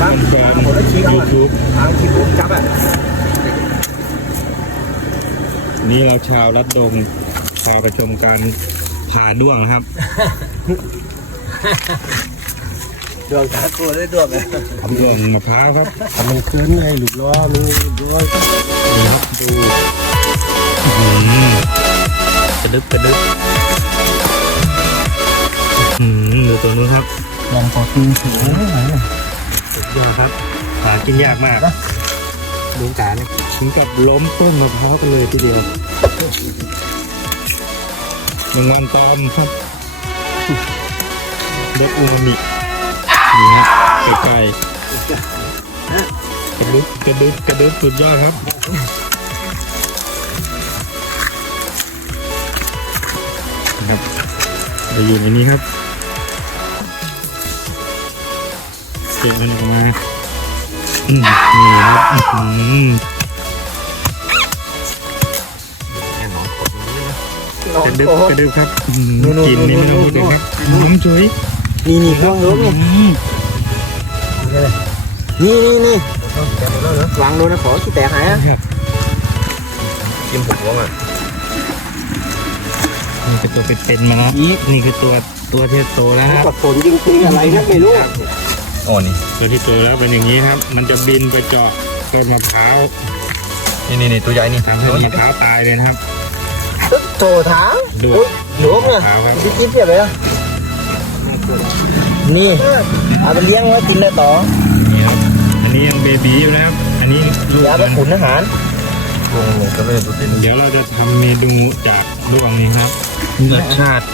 บ้างแฟนผมได้ชี้เอายูทูบทางที่ผมจับอะนี่เราชาวรัดดงพาไปชมการผ่าด้วงครับ ดวงตาตัวได้ดวงเลยด้วงมะพร้าวครับทำมันเคลื่อนให้หลุดล้อมีด้วยนี่ครับดูอื้อหือกระดึบกระดึบอื้อหือดูตัวนู้นครับลองพอตีนสูงไหนเนี่ ยอดครับหากินยากมากดวงตาเนี่ยถึงกับล้มต้นมะพร้าวกันเลยทีเดียวหนึ่งวันตอมครับเด็กอูมามินี่ฮะไกลๆกระดึบกระดึบกระดึบสุดยอดครับนะครับเราอยู่ในนี้ครับ ก็บมันออกมานี่ครับอื้อหือแน่นอนขดนี้นะกระดึบกระดึบครับกินนี่ไม่ต้องพูดถึงครับน้ำจุ้ยนี่นี่ครื่องล้มอืนี่นี่นี่วางโดนนะขอที่แตกหายอะกินผมว่านี่คือตัวเป็นๆมาแล้วนี่คือตัวตัวเที่โตแล้วนะครับกดฝนจริงๆอะไรนะไม่รู้ อ๋อนี่ตัวที่โตแล้วเป็นอย่างนี้ครับ มันจะบินไปเจาะต้นมะพร้าวนี่นี่นี่ตัวใหญ่นี่ทำให้มะพร้าวตายเลยนะครับโตท้าดูหลวมมะอะพร้าวครับจิ๊บจิ๊บเพียบเลยอะนี่เอาไปเลี้ยงไว้กินได้ต่อนี่ครับอันนี้ยังเบบีอยู่นะครับ อันนี้ลูกยาไปมันขุนอาหารวงเลยก็เลยดูสิเดี๋ยวเราจะทำเมนูจากดวงนี้ครับรสชาติ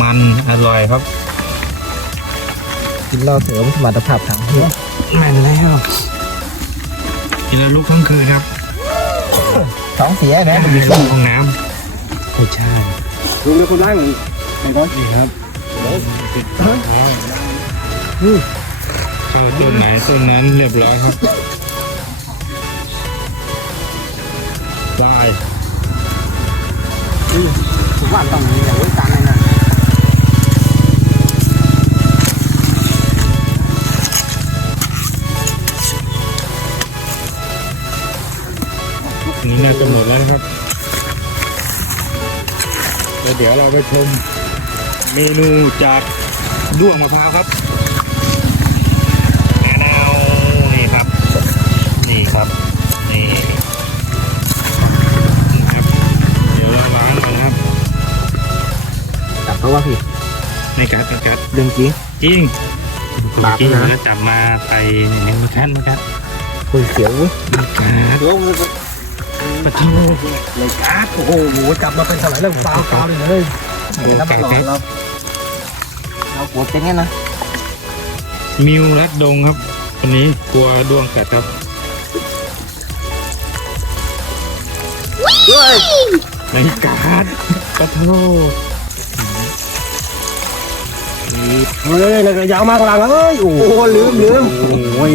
มันอร่อยครับ กินเหล้าเสริมสมรรถภาพทางเพศแม่นแล้วกินแล้วลุกทั้งคืนครับท้องเสียนะในห้องน้ำไม่ใช่ลุงเป็นคนร่างไอ้ก้อนนี่ครับติดท้ายเข้าต้นไหนต้นนั้นเรียบร้อยครับได้ผมว่าต้องมีอย่างไว้ตังเนะนี่น่าจะหมดแล้วนะครับแล้วเดี๋ยวเราไปชมเมนูจากด้วงมะพร้าวครับมะนาวนี่ครับ นี่ครับนี่นี่ครับ เดี๋ยวเราล้างก่อนครับจับเพราะว่าผิดไม่กัดไม่กัดเรื่องจริงจริงบาปจริงนะแล้วจับมาไปอย่างนี้มาคัดมาคัดคนเสียวเว้ยมากัดโอ้โห ปะทูเลยการ์ดโอ้โหหมูจับมาเป็นเท่าไหร่แล้วฟาวฟาวเลยเลยเดี๋ยวเรามาหลอกเราเราปวดเป็นไงนะมิวรัดดงครับวันนี้กลัวด้วงกัดครับเฮ้ยในการ์ดปะทูเฮ้ยแล้วก็ยาวมากกว่าเอ้ยโอ้โหลืมลืมโอ้ย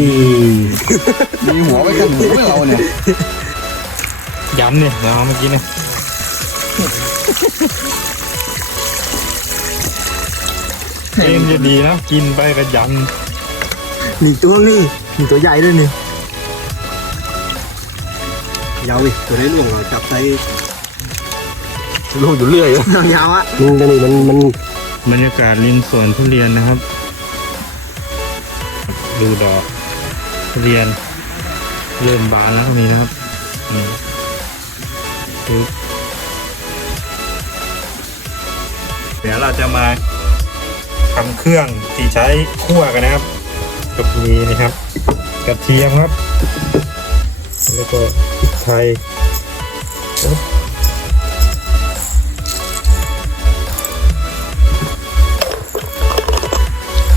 มีหัวไว้กันหมูเราเนี่ย ย้ำเนี่ยเราเอาเมื่อกี้เนี่ยเอ็มจะดีนะ กินไปก็ย้มีตัวนี่มีตัวใหญ่ด้วยนี่ยาวอีกตัวนี้ลุงเราจับใส่ลุงอยู่เรื่อยยาวอะลุงนี่มันมันำบรรยากาศริมสวนทุเรียนนะครับ ดูดอกทุเรียน เริ่มบานแล้วก็มีนะครับอืม ปึ๊บเดี๋ยวเราจะมาทำเครื่องที่ใช้คั่วกันนะครับก็มีนะครับกระเทียมครับ แล้วก็พริกไทย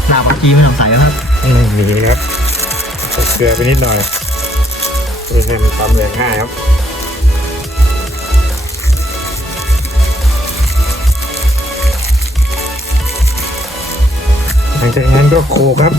หน้าปักกี้ไม่ทำใส่นะครับไม่มีครับใส่เกลือไปนิดหน่อยเพื่อให้มันตำแรงง่ายครับ หลังจากนั้นก็โขลกครับ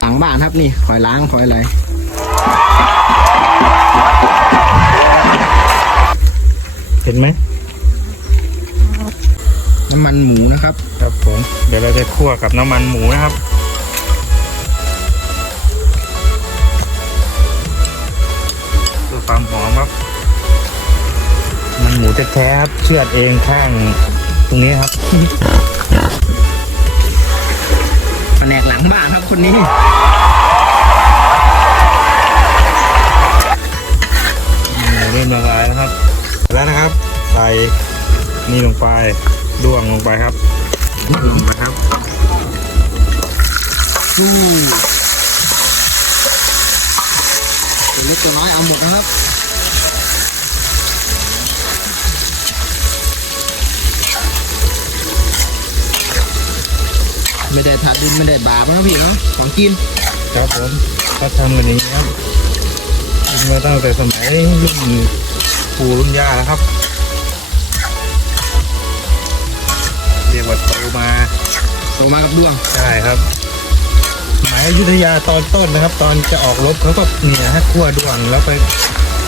หลังบ้านฮะครับนี่หอยล้างหอยอะไรเห็นไหมน้ำมันหมูนะครับ ครับผม เดี๋ยวเราจะคั่วกับน้ำมันหมูนะครับ ความหอมครับ มันหมูแท้ๆครับเชือดเองข้างตรงนี้ครับแผนกหลังบ้านครับคนนี้หมูเริ่มละลายแล้วครับ แล้วนะครับ ใส่นี่ลงไปด้วงลงไปครับลงไปครับดู ตัวเล็กตัวน้อยเอาหมดนะครับไม่ได้ถาดินไม่ได้บาปนะพี่เนาะของกินครับผมก็ทำกันอย่างนี้ครับกินมาตั้งแต่สมัยรุ่นปู่รุ่นย่าแล้วครับ เรียกว่าโตมาโตมากับดวงใช่ครับ สมัยอยุธยาตอนต้นนะครับ ตอนจะออกรบเขาก็เนี่ยฮะคั่วด้วงแล้วไป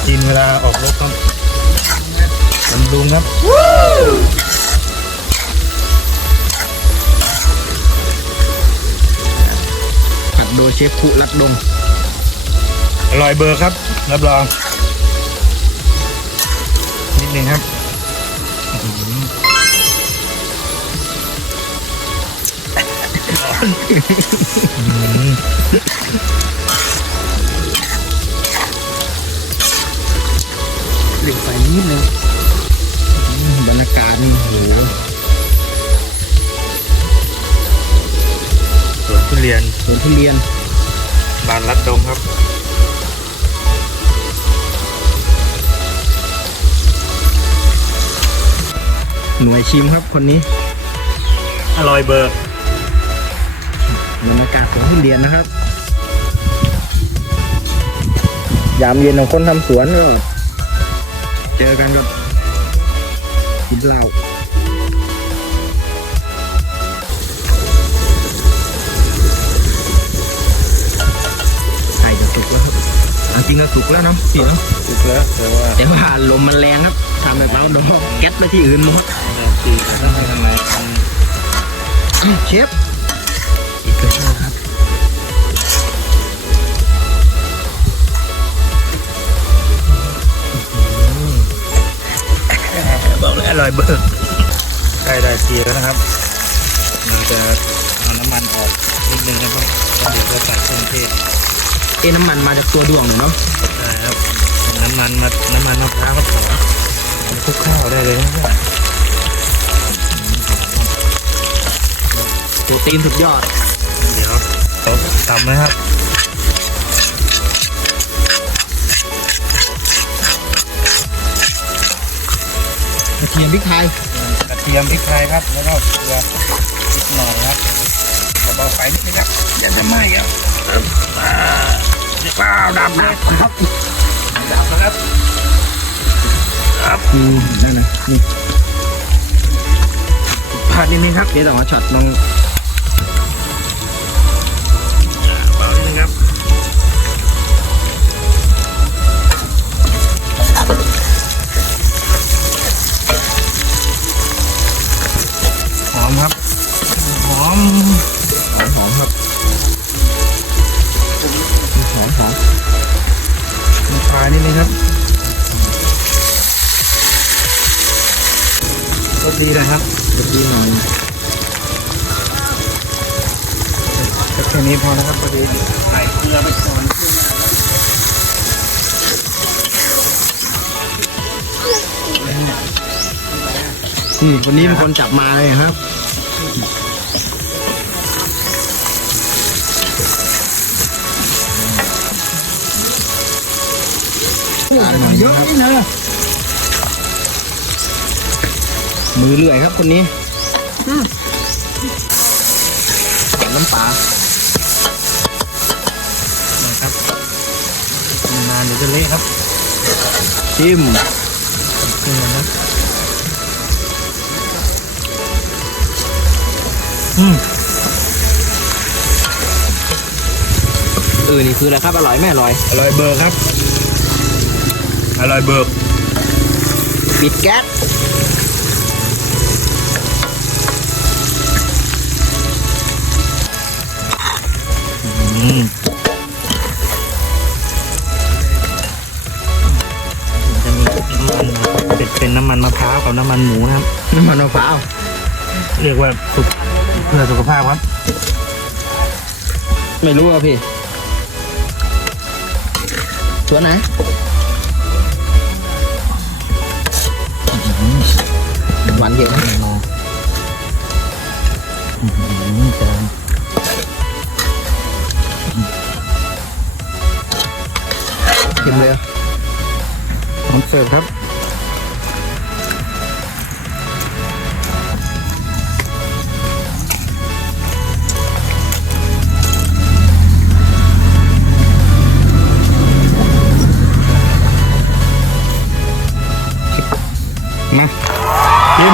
กินเวลาออกรบครับบำรุงครับผัดโดยเชฟคุรัดดงอร่อยเบอร์ครับ รับรอง นิดนึงครับ อื้อหืออื้อหือเด็กใส่นิดนึงอืมบรรยากาศนี่โหสวนทุเรียนสวนทุเรียน บานรัดดมครับหน่วยชิมครับคนนี้ อร่อยเบอร์ บรรยากาศของทุเรียนนะครับ ยามเย็นของคนทำสวนก็เจอกันก็กินเหล้าไก่จะสุกแล้วครับอันจริงก็สุกแล้วเนาะพี่เนาะสุกแล้วแต่ว่าแต่ว่าลมมันแรงครับทำแบบเราโดนแก๊สไปที่อื่นหมดตีต้องให้ทำไมมันอ้าวเชฟ เลยอร่อยเบอร์ใกล้ได้ทีแล้วนะครับ เราจะเอาน้ำมันออกนิดนึงนะครับแล้วเดี๋ยวจะใส่เครื่องเทศเอ้น้ำมันมาจากตัวดวงเนาะใช่ครับน้ำมันมาน้ำมันมะพร้าวมาถอดคลุกข้าวได้เลยนะครับโปรตีนสุดยอด เดี๋ยวเราตำนะครับ ทียมพริกไทยกระเทียมพริกไทยครับ แล้วก็เกลือนิดหน่อยครับเบาๆไฟนิดนึงครับอย่าจะไหม้ครับว้าวดับเลยครับดับนะครับอืมนั่นนะนี่ผัดนิดนึงครับเดี๋ยวต้องเอาช็อตลง ดีเลยครับดีหน่อยแค่นี้พอนะครับพอดีใส่เกลือไปก่อนอืมคนนี้เป็นคนจับมาเลยครับเยอะนี่นะ มือเลื่อยครับคนนี้น้ำปลานะครับนานๆเดี๋ยวจะเละครับชิมเกลือนะอืมเออนี่คืออะไรครับ อร่อยไม่อร่อย อร่อยเบิร์กครับ อร่อยเบิร์กปิดแก๊ส จะมีน้ำมันเป็นเป็นน้ำมันมะพร้าวกับน้ำมันหมูนะครับ น้ำมันมะพร้าวเรียกว่าสุขเพื่อสุขภาพครับ ไม่รู้อะพี่ตัวไหนหวานเยอะนะเค็มเลยอะน้ำเสิร์ฟครับมากิน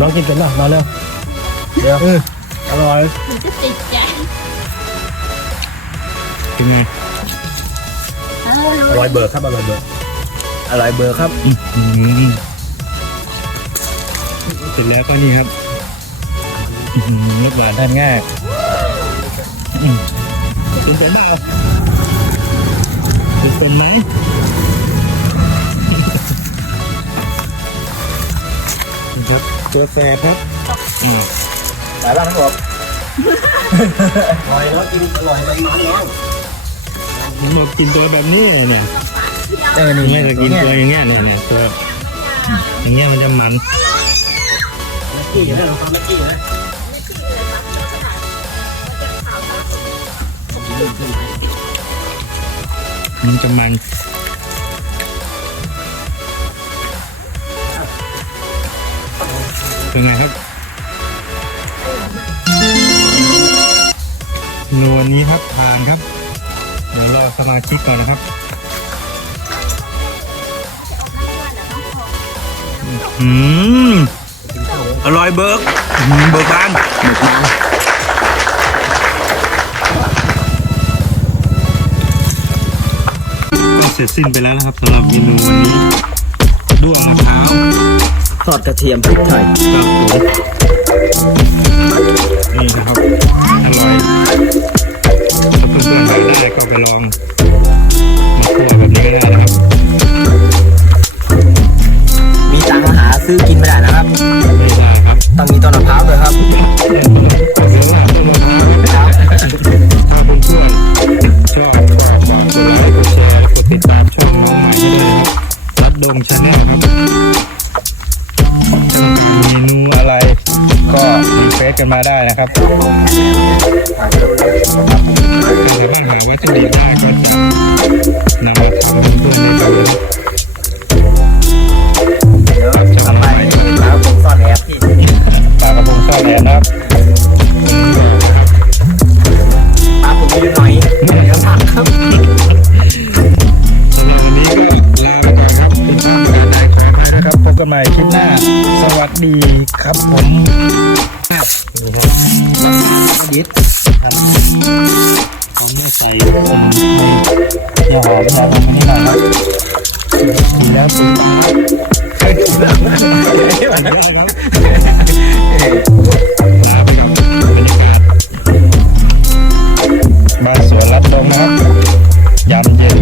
ลองกินกันบ้างมาเร็วเดี๋ยว อร่อยมันจะติดใจเป็นไงเอออร่อยเบอร์ครับอร่อยเบอร์อร่อยเบอร์ครับอืมเสร็จแล้วก็นี่ครับอื้อหือรสหวานทานง่ายอืมเป็นเป็นเปล่าเป็นเป็นไหมครับตัวแสบครับอืมหลายบ้านครับผม อร่อยแล้วกินอร่อยไปมันแล้วผมบอกกินตัวแบบนี้เนี่ยเออนี่ไม่จะกินตัวอย่างเงี้ยเนี่ยเนี่ยตัวอย่างเงี้ยมันจะมันกี้อยู่นะความเมื่อกี้อยู่นมันจะมันเป็นไงครับ นวลนี้ครับทานครับ เดี๋ยวรอสมาชิกก่อนนะครับอืมอร่อยเบิร์กเบิร์กบานก็เสร็จสิ้นไปแล้วนะครับสำหรับเมนูวันนี้ด้วงมะพร้าวทอดกระเทียมพริกไทยครับผม นี่นะครับอร่อยถ้าเพื่อนๆหาได้ก็ไปลองมาคั่วแบบนี้ก็ได้นะครับ มีตังค์มาหาซื้อกินไม่ได้นะครับ ไม่ได้ครับต้องมีต้นมะพร้าวด้วยครับหรือว่าต้นมะพร้าวนะครับถ้าเพื่อนๆชอบก็ฝากกดไลค์กดแชร์กดติดตามช่องน้องใหม่ให้ด้วยนะครับรัดดงชาแนลครับต้องการเมนูอะไรก็ รีเฟซกันมาได้นะครับถ้าสามารถหาวัตถุดิบได้ก็จะนำมาทำให้เพื่อนๆได้ดูนะครับเดี๋ยวทำไปแล้วผมซ่อนแอบพี่ปลากระพงทอดแหนนะครับปลาผมมีอยู่หน่อยเดี๋ยวผักครับสำหรับวันนี้ก็ลาไปก่อนครับติดตามการได้แขวนได้วยครับพบกันใหม่คลิปหน้า สวัสดีครับผม บิดผมเนี่ยใส่สมุนไพรยาหอมยาลงมานี่หน่อยครับดีแล้วสุดลาไปกับบรรยากาศบ้านสวนรับลมนะครับยามเย็น